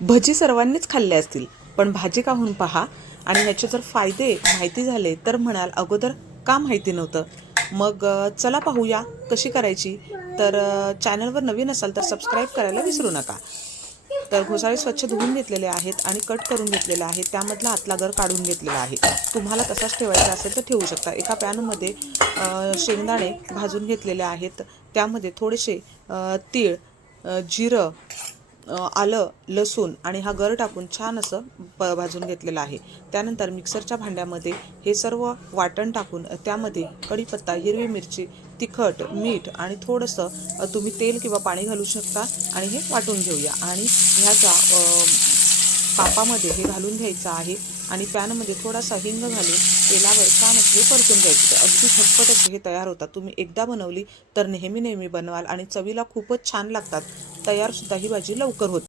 भजी सर्वांनीच खाल्ले असतील, पण भाजी खाऊन पहा आणि ह्याचे जर फायदे माहिती झाले तर म्हणाल अगोदर का माहिती नव्हतं. मग चला पाहूया कशी करायची. तर चॅनलवर नवीन असाल तर सबस्क्राईब करायला विसरू नका. तर घोसाळे स्वच्छ धुवून घेतलेले आहेत आणि कट करून घेतलेले आहेत. त्यामधला आतला गर काढून घेतलेला आहे. तुम्हाला तसाच ठेवायचा असेल तर ठेवू शकता. एका पॅनमध्ये शेंगदाणे भाजून घेतलेले आहेत. त्यामध्ये थोडेसे तीळ, जिरं, आलं, लसूण आणि हा गर टाकून छान असं भाजून घेतलेलं आहे. त्यानंतर मिक्सरच्या भांड्यामध्ये हे सर्व वाटण टाकून त्यामध्ये कढीपत्ता, हिरवी मिरची, तिखट, मीठ आणि थोडंसं तुम्ही तेल किंवा पाणी घालू शकता आणि हे वाटून घेऊया. आणि ह्याच्या पापामध्ये हे घालून घ्यायचं आहे आणि पॅनमध्ये थोडासा हिंग घालून तेलावर छान असे हे परतून घ्यायचे. तर अगदी झटपट असे हे तयार होतात. तुम्ही एकदा बनवली तर नेहमी नेहमी बनवाल आणि चवीला खूपच छान लागतात. तयारसुद्धा ही भाजी लवकर होते.